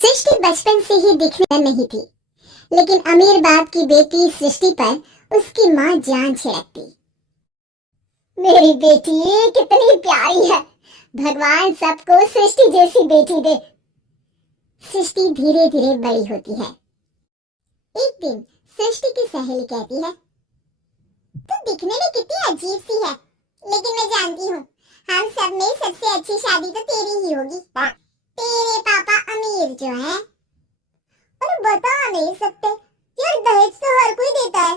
सृष्टि बचपन से ही दिखने नहीं थी, लेकिन अमीर बाप की बेटी सृष्टि पर उसकी माँ जान छिड़कती। मेरी बेटी कितनी प्यारी है, भगवान सबको सृष्टि जैसी बेटी दे। सृष्टि धीरे धीरे बड़ी होती है। एक दिन सृष्टि की सहेली कहती है, तू दिखने में कितनी अजीब सी है, लेकिन मैं जानती हूँ हम सब में सबसे अच्छी शादी तो तेरी ही होगी। तेरे पापा अमीर जो है, और बता नहीं सकते यार, दहेज तो हर कोई देता है,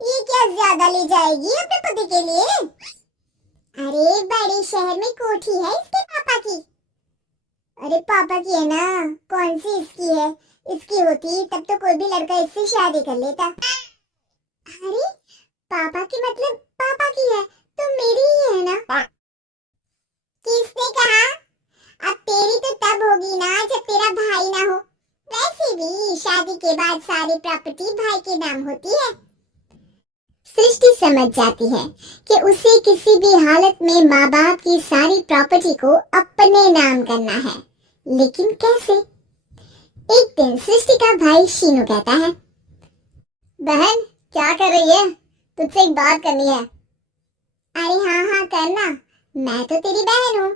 ये क्या ज्यादा ले जाएगी अपने पति के लिए? अरे बड़े शहर में कोठी है इसके पापा की। अरे पापा की है ना, कौन सी इसकी है? इसकी होती तब तो कोई भी लड़का इससे शादी कर लेता। अरे पापा की मतलब पापा की है तो मेरी ही है ना? किसने कहा? अब तेरी तो तब होगी ना जब तेरा भाई ना हो। वैसे भी शादी के बाद सारी प्रॉपर्टी भाई के नाम होती है। सृष्टि समझ जाती है कि उसे किसी भी हालत में माँ बाप की सारी प्रॉपर्टी को अपने नाम करना है, लेकिन कैसे? एक दिन सृष्टि का भाई शीनू कहता है, बहन क्या कर रही है? तुझसे एक बात करनी है। अरे हाँ हाँ करना, मैं तो तेरी बहन हूँ।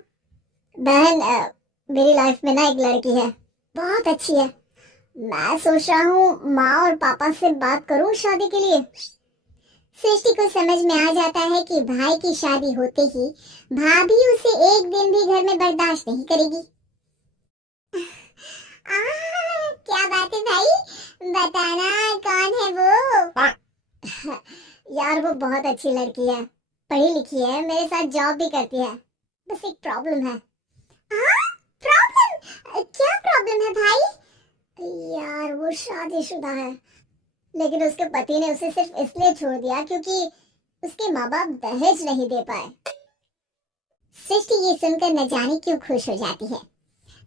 बहन मेरी लाइफ में ना एक लड़की है, बहुत अच्छी है। मैं सोच रहा हूँ माँ और पापा से बात करूँ शादी के लिए। सृष्टि को समझ में आ जाता है कि भाई की शादी होते ही भाभी उसे एक दिन भी घर में बर्दाश्त नहीं करेगी। क्या बात है भाई, बताना कौन है वो? यार वो बहुत अच्छी लड़की है, पढ़ी लिखी है, मेरे साथ जॉब भी करती है। बस एक प्रॉब्लम है। प्रॉब्लम? क्या प्रॉब्लम है भाई? यार वो शादीशुदा है, लेकिन उसके पति ने उसे सिर्फ इसलिए छोड़ दिया क्योंकि उसके माँ बाप दहेज नहीं दे पाए। सृष्टि ये सुनकर न जाने क्यों खुश हो जाती है।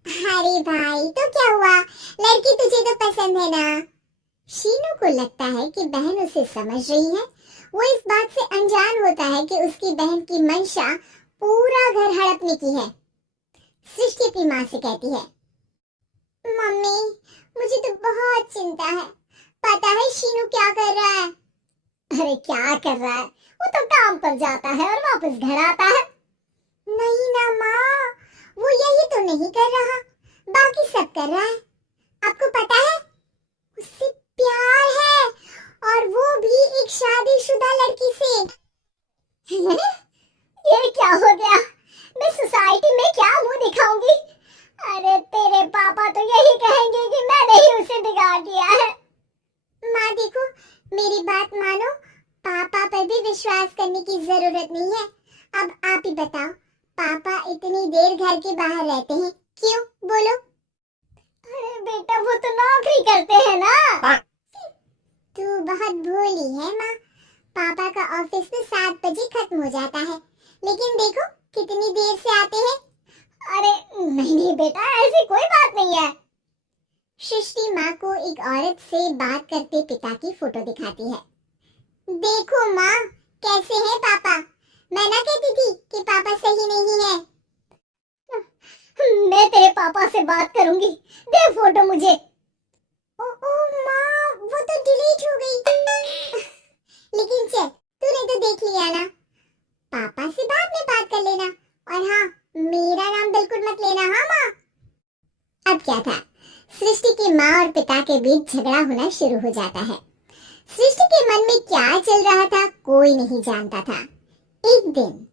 अरे भाई तो क्या हुआ, लड़की तुझे तो पसंद है ना? शीनू को लगता है कि बहन उसे समझ रही है। वो इस बात से अनजान होता है कि उसकी बहन की मंशा पूरा घर हड़पने की है। सृष्टि अपनी माँ से कहती है, मम्मी मुझे तो बहुत चिंता है, पता है शीनू क्या कर रहा है? अरे क्या कर रहा है, वो तो काम पर जाता है और वापस घर आता है। नहीं ना माँ, वो यही तो नहीं कर रहा, बाकी सब कर रहा है। आपको पता है उससे प्यार है, और वो भी एक शादीशुदा लड़की से। ये क्या हो गया, मैं सोसाइटी में क्या मुंह दिखाऊंगी? अरे तेरे पापा तो यही कहेंगे कि मैंने ही उसे बिगाड़ दिया है। माँ देखो, मेरी बात मानो, पापा पर भी विश्वास करने की जरूरत नहीं है। अब आप ही बताओ, पापा इतनी देर घर के बाहर रहते हैं क्यों, बोलो? अरे बेटा वो तो नौकरी करते हैं ना। तू बहुत भोली है माँ, पापा का ऑफिस तो 7 बजे खत्म हो जाता है, लेकिन देखो कितनी देर से आते हैं। अरे नहीं बेटा, ऐसी कोई बात नहीं है। सृष्टि माँ को एक औरत से बात करते पिता की फोटो दिखाती है। देखो माँ, कैसे हैं पापा? मैं ना कहती थी कि पापा सही नहीं है। मैं तेरे पापा से बात करूंगी, दे फोटो मुझे। ओ माँ, वो तो डिलीट हो गई। लेकिन चल, तूने तो देख लिया ना, पापा से बाद में बात कर लेना, और हाँ मेरा नाम बिल्कुल मत लेना। हाँ माँ। अब क्या था, सृष्टि की माँ और पिता के बीच झगड़ा होना शुरू हो जाता है। सृष्टि के मन में क्या चल रहा था कोई नहीं जानता था। एक दिन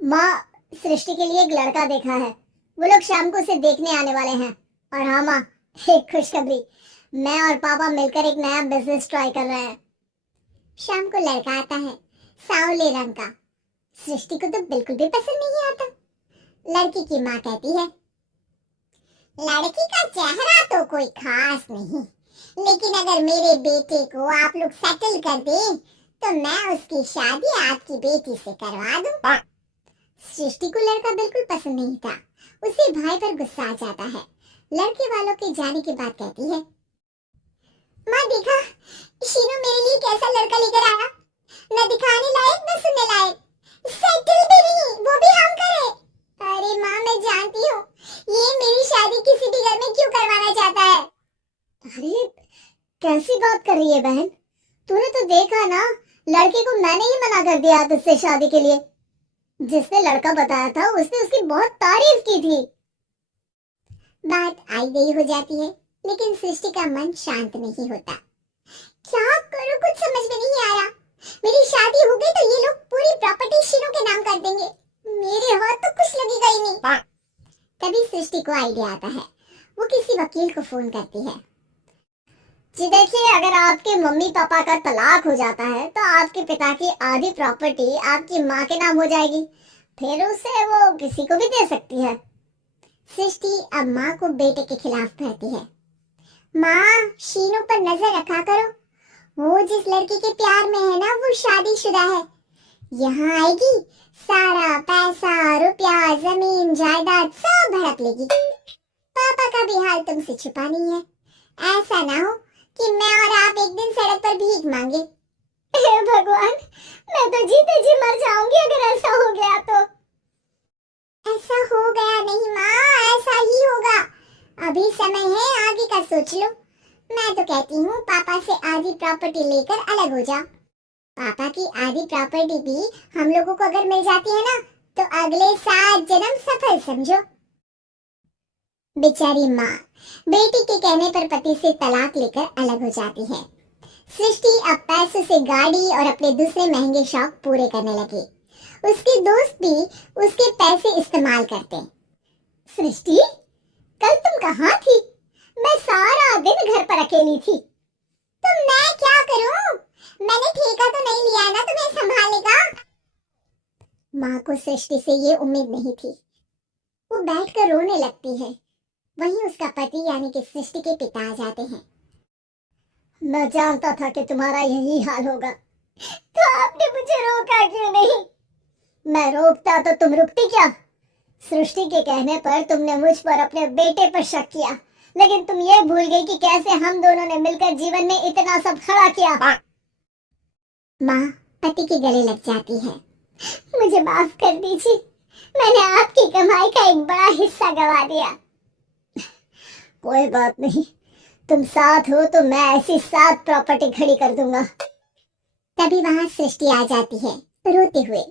माँ, सृष्टि के लिए एक लड़का देखा है, वो लोग शाम को उसे देखने आने वाले हैं। और हाँ माँ, एक खुशखबरी, मैं और पापा मिलकर एक नया बिजनेस ट्राई कर रहे हैं। शाम को लड़का आता है, सांवले रंग का। सृष्टि को तो बिल्कुल भी पसंद नहीं आता। लड़की की माँ कहती है, लड़की का चेहरा तो कोई खास नहीं, लेकिन अगर मेरे बेटे को आप लोग सेटल कर दे तो मैं उसकी शादी आपकी बेटी से करवा दूं। सृष्टि को लड़का बिल्कुल पसंद नहीं था, उसे भाई पर गुस्सा आ जाता है। लड़के वालों के जाने के बाद कहती है, माँ देखा शीनू मेरे लिए कैसा लड़का लेकर आया, न दिखाने लायक न सुनने लायक, सेटल भी नहीं, वो भी हम करे। अरे माँ मैं जानती हूँ ये मेरी शादी किसी भी घर में क्यों अरे कैसी बात कर रही है बहन? तूने तो देखा ना, लड़के को मैंने ही मना कर दिया तुझसे शादी के लिए। जिसने लड़का बताया था उसने उसकी बहुत तारीफ की थी। बात आई गई हो जाती है, लेकिन सृष्टि का मन शांत नहीं होता। क्या करूं, कुछ समझ में नहीं आ रहा। मेरी शादी हो गई तो ये लोग पूरी प्रॉपर्टी शीनू के नाम कर देंगे। मेरे हाथ तो कुछ लगेगा ही नहीं। तभी सृष्टि को आइडिया आता है। वो किसी वकील को फोन करती है। जी देखिए, अगर आपके मम्मी पापा का तलाक हो जाता है तो आपके पिता की आधी प्रॉपर्टी आपकी माँ के नाम हो जाएगी। फिर उसे वो किसी को भी दे सकती है। सृष्टि अब माँ को बेटे के खिलाफ कहती है। माँ, शीनू पर नजर रखा करो। वो जिस लड़की के प्यार में है ना, वो शादीशुदा है। यहाँ आएगी, सारा पैसा, रुपया, जमीन, जायदाद सब हड़प लेगी। पापा का भी हाल तुमसे छुपा नहीं है। ऐसा ना हो कि मैं और आप एक दिन सड़क पर भीख मांगे। हे भगवान, मैं तो जीते जी मर जाऊंगी अगर ऐसा हो गया तो। ऐसा हो गया नहीं माँ, ऐसा ही होगा। अभी समय है, आगे का सोच लो। मैं तो कहती हूँ पापा से आधी प्रॉपर्टी लेकर अलग हो जाओ। पापा की आधी प्रॉपर्टी भी हम लोगों को अगर मिल जाती है ना, तो अगले 7 जन्म सफल समझो। बेचारी माँ बेटी के कहने पर पति से तलाक लेकर अलग हो जाती है। सृष्टि अब पैसों से गाड़ी और अपने दूसरे महंगे शौक पूरे करने लगी। उसके दोस्त भी उसके पैसे इस्तेमाल करते। सृष्टि, कल तुम कहाँ थी? मैं सारा दिन घर पर अकेली थी। तो मैं क्या करूं? मैंने ठेका तो नहीं लिया ना तुम्हें संभालने का। माँ को सृष्टि से ये उम्मीद नहीं थी। वो बैठकर रोने लगती है। वहीं उसका पति यानी कि सृष्टि के पिता आ जाते हैं। मैं जानता था कि तुम्हारा यही हाल होगा, तो आपने मुझे रोका क्यों नहीं? मैं रोकता तो तुम रुकती क्या? सृष्टि के कहने पर तुमने मुझ पर अपने बेटे पर शक किया, लेकिन तुम ये भूल गई कि कैसे हम दोनों ने मिलकर जीवन में इतना सब खड़ा किया। माँ पति के गले लग जाती है। मुझे माफ कर दीजिए, मैंने आपकी कमाई का एक बड़ा हिस्सा गवा दिया। कोई बात नहीं, तुम साथ हो तो मैं ऐसी 7 प्रॉपर्टी खड़ी कर दूंगा। तभी वहां सृष्टि आ जाती है रोते हुए।